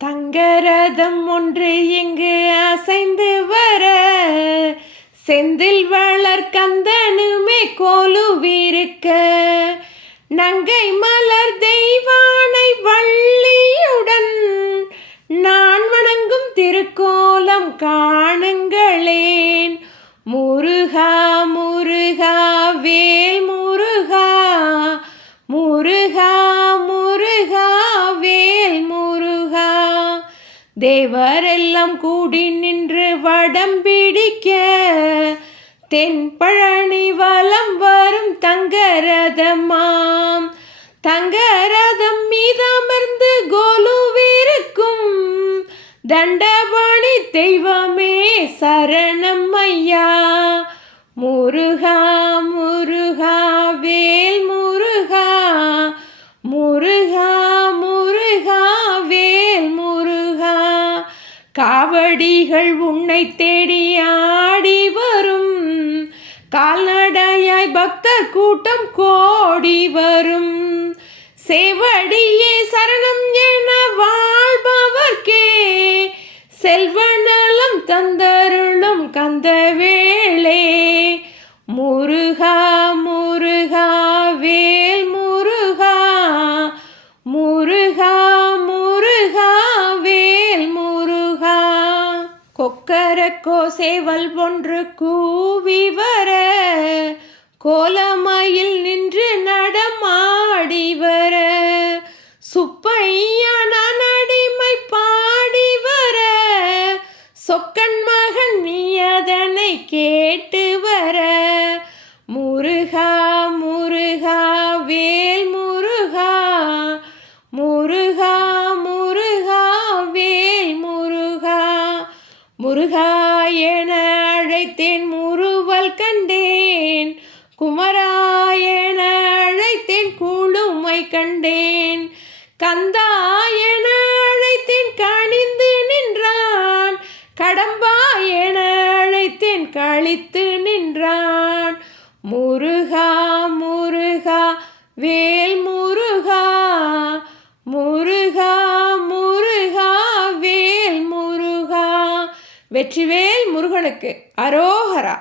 தங்கரதம் ஒன்று இங்கு அசைந்து வர, செந்தில் வளர் கந்தனுமே கோலுவிருக்க, நங்கை மலர் தெய்வானை வள்ளியுடன் நான் வணங்கும் திருக்கோலம் காணுங்களேன். முருகா முருகா வேல் முருகா, முருகா முருகா வேல் முருகா. தேவரெல்லாம் கூடி நின்று வடம் பிடிக்க, தென்பழனி வலம் வரும் தங்கரதமாம். தங்கரதம் மீதமர்ந்து கோலுவிருக்கும் தண்டபாணி தெய்வமே சரணம் ஐயா. முருகா முருகா வேல் முருகா, முருகா முருகா வேல் முருகா. காவடிகள் உன்னை தேடி ஆடி வரும், கால்நடையாய் பக்தர் கூட்டம் கோடி வரும். சேவடியே சரணம் என வாழ்பவர்க்கே, செல்வநலம் தந்தருளும் கந்தவேளே. முருகா முருகா வேல் முருகா, முருகா முருகா வேல் முருகா. கொக்கரக்கோ சேவல் ஒன்று கூவி வர, கோலமயில் நின்று நடமாடி வர, சுப்பையா நான் அடிமை பாடி வர, சொக்கன் மகன் நீ அதனை கேட்டு வர. முருகா முருகா வேல் முருகா, முருகா முருகா வேல் முருகா. முருகா என அழைத்தேன் முறுவல் கண்டேன், குமரா என அழைத்தேன் குளுமை கண்டேன், கந்தா என அழைத்தேன் கனிந்து நின்றான், கடம்பா என அழைத்தேன் கழித்து நின்றான். முருகா முருகா வேல் முருகா, முருகா முருகா வேல் முருகா. வெற்றிவேல் முருகனுக்கு அரோகரா.